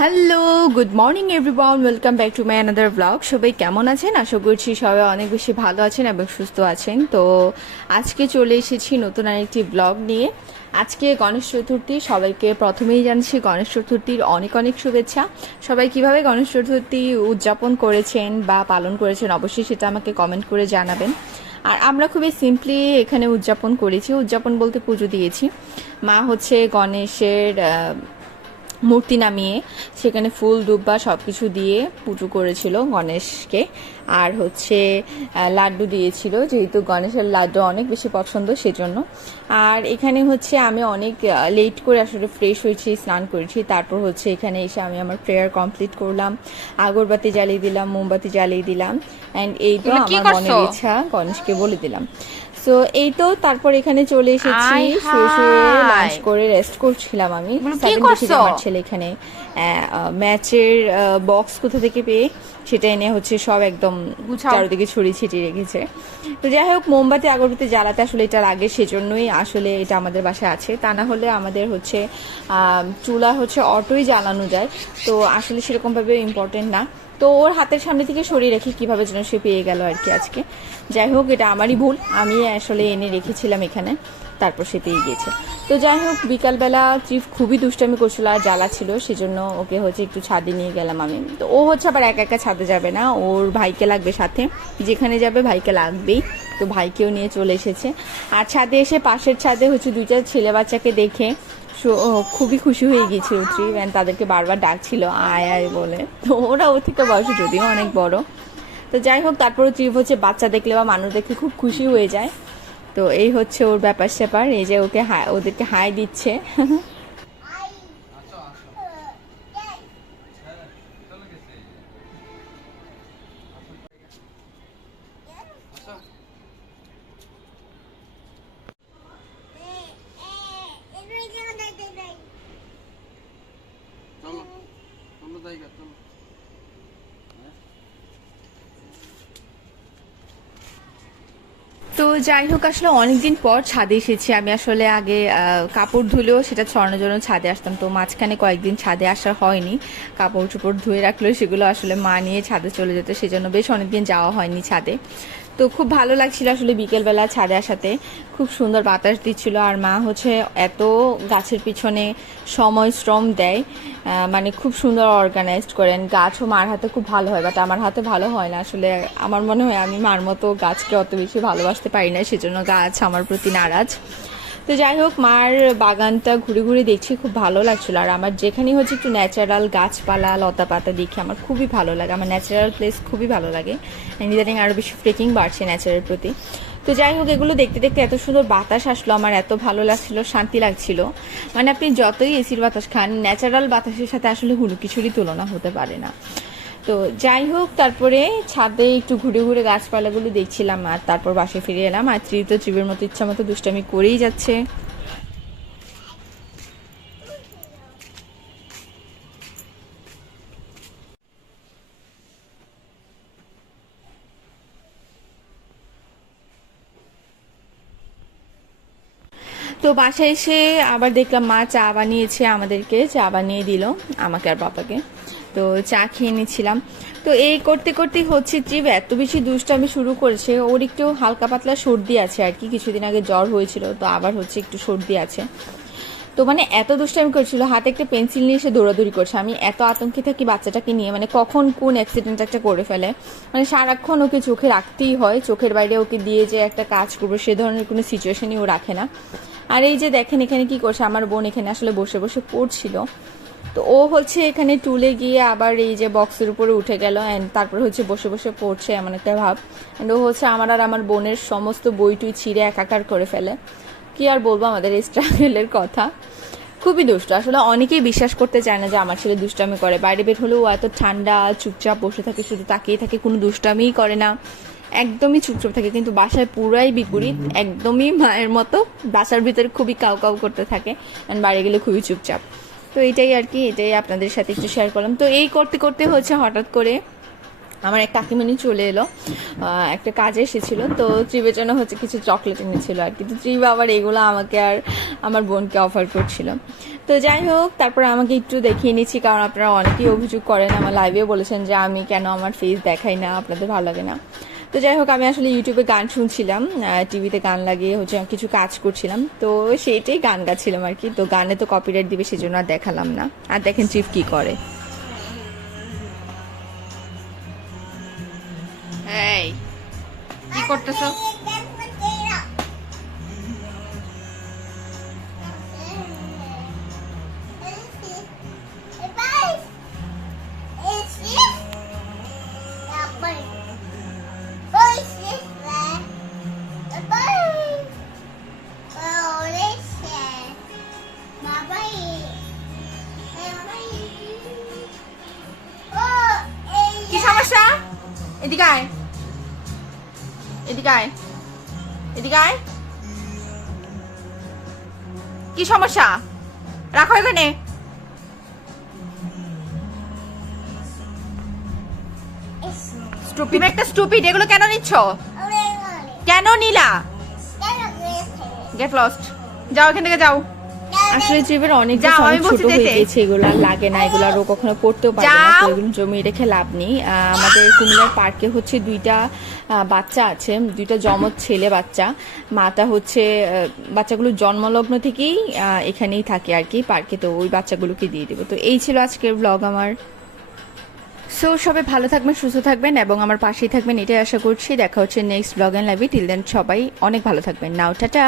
Hello good morning everyone welcome back to my another blog সবাই কেমন আছেন? আশা করছি সবাই অনেক বেশি ভালো আছেন এবং সুস্থ আছেন। তো আজকে চলে এসেছি নতুন আরেকটি ব্লগ নিয়ে। আজকে গণেশ চতুর্থী, সবাইকে প্রথমেই জানছি গণেশ চতুর্থীর অনেক অনেক শুভেচ্ছা। সবাই কীভাবে গণেশ চতুর্থী উদযাপন করেছেন বা পালন করেছেন, অবশ্যই সেটা আমাকে কমেন্ট করে জানাবেন। আর আমরা খুবই সিম্পলি এখানে উদযাপন করেছি। উদযাপন বলতে পুজো দিয়েছি। মা হচ্ছে গণেশের মূর্তি নামিয়ে সেখানে ফুল দুব্বা সব কিছু দিয়ে পুজো করেছিল গণেশকে। আর হচ্ছে লাড্ডু দিয়েছিল যেহেতু গণেশের লাড্ডু অনেক বেশি পছন্দ সেজন্য। আর এখানে হচ্ছে আমি অনেক লেট করে আসলে ফ্রেশ হয়েছি স্নান করেছি। তারপর হচ্ছে এখানে এসে আমি আমার প্রেয়ার কমপ্লিট করলাম আগরবাতি জ্বালিয়ে দিলাম মোমবাতি জ্বালিয়ে দিলাম। অ্যান্ড এই তো আমার মনের ইচ্ছা গণেশকে বলে দিলাম। সো এই তো তারপর এখানে চলে এসেছি। শুয়ে শুয়ে লাঞ্চ করে রেস্ট করছিলাম আমি। আমার ছেলে এখানে ম্যাচের বক্স কোথা থেকে পেয়ে সেটা এনে হচ্ছে সব একদম। চারিদিকে ছড়িয়ে ছিটিয়ে রেখেছে। তো যাই হোক মোমবাতি আগরবাতি জ্বালাতে আসলে এটা লাগে সেজন্যই আসলে এটা আমাদের বাসায় আছে। তা না হলে আমাদের হচ্ছে আহ, চুলা হচ্ছে অটোই জ্বালানো যায়। তো আসলে সেরকমভাবে ইম্পর্টেন্ট না। তো ওর হাতের সামনে থেকে সরিয়ে রেখে কীভাবে যেন সে পেয়ে গেল আর কি আজকে। যাই হোক এটা আমারই ভুল। আমি আসলে এনে রেখেছিলাম এখানে, তারপর সে পেয়ে গিয়েছে। তো যাই হোক, বিকালবেলা ত্রিফ খুবই দুষ্টামি করছিল আর জ্বালা ছিল, সেজন্য ওকে হচ্ছে একটু ছাদে নিয়ে গেলাম আমি। তো ও হচ্ছে আবার একা একা ছাদে যাবে না, ওর ভাইকে লাগবে সাথে। যেখানে যাবে ভাইকে লাগবেই, তো ভাইকেও নিয়ে চলে এসেছে। আর ছাদে এসে পাশের ছাদে হচ্ছে দুইটা ছেলে বাচ্চাকে দেখে ও খুবই খুশি হয়ে গিয়েছিল ত্রিফ অ্যান্ড তাদেরকে বারবার ডাকছিল, আয় আয় বলে। তো ওরা ওর থেকে বয়স যদিও অনেক বড়। তো যাই হোক তারপরে ত্রিভ হচ্ছে বাচ্চা দেখলে বা মানুষ দেখলে খুব খুশি হয়ে যায়। তো এই হচ্ছে ওর ব্যাপার স্যাপার এই যে ওকে হাই ওদেরকে হাই দিচ্ছে। চলো চলো জায়গা চলো তো যাই হোক, আসলে অনেকদিন পর ছাদে এসেছি। আমি আসলে আগে কাপড় ধুলেও সেটা ছড়ানোর জন্য ছাদে আসতাম। তো মাঝখানে কয়েকদিন ছাদে আসা হয়নি। কাপড় চোপড় ধুয়ে রাখলেও সেগুলো আসলে মা নিয়ে ছাদে চলে যেত, সেজন্য বেশ অনেকদিন যাওয়া হয়নি ছাদে। তো খুব ভালো লাগছিল আসলে বিকেলবেলা ছাদে আসাতে খুব সুন্দর বাতাস দিচ্ছিল আর মা হচ্ছে এত গাছের পিছনে সময়, শ্রম দেয় মানে খুব সুন্দর অর্গানাইজড করেন। গাছও মার হাতে খুব ভালো হয় বাট আমার হাতে ভালো হয় না আসলে। আমার মনে হয় আমি মার মতো গাছকে অত বেশি ভালোবাসতে পারি না, সেজন্য গাছ আমার প্রতি নারাজ। তো যাই হোক, মার বাগানটা ঘুরে ঘুরে দেখছি, খুব ভালো লাগছিল। আর আমার যেখানে হচ্ছে একটু ন্যাচারাল গাছপালা লতা পাতা দেখে, আমার খুবই ভালো লাগে। আমার ন্যাচারাল প্লেস খুবই ভালো লাগে। ইদানিং আরও বেশি ফ্রেকিং বাড়ছে ন্যাচারের প্রতি। তো যাই হোক, এগুলো দেখতে দেখতে এত সুন্দর বাতাস আসলো, আমার এত ভালো লাগছিল, শান্তি লাগছিল। মানে আপনি যতই এসির বাতাস খান ন্যাচারাল বাতাসের সাথে আসলে হুলু কিছুরই তুলনা হতে পারে না। তো যাই হোক, তারপরে ছাদে একটু ঘুরে ঘুরে গাছপালাগুলো দেখছিলাম আর তারপর বাসে ফিরে এলাম। আর ত্রি ত্রিবের মতো ইচ্ছা মতো দুষ্টামি করেই যাচ্ছে। তো বাসায় এসে আবার দেখলাম মা চা বানিয়েছে আমাদেরকে, চা বানিয়ে দিল আমাকে আর বাবাকে। তো চা খেয়ে নিচ্ছিলাম। তো এই করতে করতে হচ্ছে ট্রিপ এত বেশি দুষ্টামি শুরু করেছে, ওর একটু হালকা পাতলা সর্দি আছে আর কি, কিছুদিন আগে জ্বর হয়েছিল, তো আবার হচ্ছে একটু সর্দি আছে। তো মানে এত দুষ্টামি করছিল, হাতে একটা পেন্সিল নিয়ে এসে দৌড়াদৌড়ি করছে। আমি এত আতঙ্কে থাকি বাচ্চাটাকে নিয়ে মানে কখন কোন অ্যাক্সিডেন্ট একটা করে ফেলে। মানে সারাক্ষণ ওকে চোখে রাখতেই হয়, চোখের বাইরে ওকে দিয়ে যে একটা কাজ করব, সে ধরনের কোনো সিচুয়েশনই ও রাখে না। আর এই যে দেখেন এখানে কি করছে, আমার বোন এখানে আসলে বসে বসে পড়ছিল। তো ও হচ্ছে এখানে টুলে গিয়ে আবার এই যে বক্সের উপরে উঠে গেল অ্যান্ড তারপর হচ্ছে বসে বসে পড়ছে এমন একটা ভাব। অ্যান্ড ও হচ্ছে আমার আর আমার বোনের সমস্ত বই টুই ছিঁড়ে একাকার করে ফেলে। কি আর বলব আমাদের এই স্ট্রাগলের কথা। খুবই দুষ্ট। আসলে অনেকেই বিশ্বাস করতে চায় না যে আমার ছেলে দুষ্টামি করে। বাইরে বের হলেও এত ঠান্ডা, চুপচাপ বসে থাকে, শুধু তাকিয়ে থাকে, কোনো দুষ্টামিই করে না। একদমই চুপচাপ থাকে, কিন্তু বাসায় পুরাই বিপরীত। একদমই মায়ের মতো বাসার ভিতরে খুবই কাউ কাউ করতে থাকে। অ্যান্ড বাইরে গেলে খুবই চুপচাপ। তো এটাই আর কি, এটাই আপনাদের সাথে একটু শেয়ার করলাম। তো এই করতে করতে হচ্ছে হঠাৎ করে আমার এক কাকিমানি চলে এলো একটা কাজে এসেছিল। তো ত্রিবের জন্য হচ্ছে কিছু চকলেট এনেছিল আর কি। তো ত্রিব আবার এগুলো আমাকে আর আমার বোনকে অফার করছিল। তো যাই হোক, তারপরে আমাকে একটু দেখিয়ে নিচ্ছি, কারণ আপনারা অনেকেই অভিযোগ করেন, আমার লাইভেও বলেছেন যে আমি কেন আমার ফেস দেখাই না, আপনাদের ভালো লাগে না। তো যাই হোক, আমি আসলে ইউটিউবে গান শুনছিলাম টিভিতে গান লাগিয়ে হচ্ছে কিছু কাজ করছিলাম। তো সেইটাই গান গাচ্ছিলাম আর কি। তো গানে তো কপিরাইট দিবে সেজন্য আর দেখালাম না। আর দেখেন চিফ কি করে। এই, কি করতেছো? এদিকে আয়। এদিকে আয়। এদিকে আয়। কি সমস্যা? রাখো এখানে। স্টুপিড একটা স্টুপিড এগুলো কেন নিচ্ছ? কেন নিলা? গেট লস্ট যাও এখান থেকে যাও। আসলে জীবের অনেক ছোট হয়ে গেছে এগুলো আর লাগে না এগুলো আরও কখনো পড়তেও পারবে না তো এগুলো জমি রেখে লাভ নেই। আমাদের কুমিল্লার পার্কে হচ্ছে দুইটা বাচ্চা আছে দুইটা জমজ ছেলে বাচ্চা। মাটা হচ্ছে বাচ্চাগুলো জন্মলগ্ন থেকেই এখানেই থাকে আর কি পার্কে তো ওই বাচ্চাগুলোকে দিয়ে দেবো। তো এই ছিল আজকের ব্লগ আমার। সো সবাই ভালো থাকবেন সুস্থ থাকবেন এবং আমার পাশেই থাকবেন এটাই আশা করছি। দেখা হচ্ছে নেক্সট ব্লগ অ্যান্ড লাইভে টিল দেন সবাই অনেক ভালো থাকবেন। Now tata.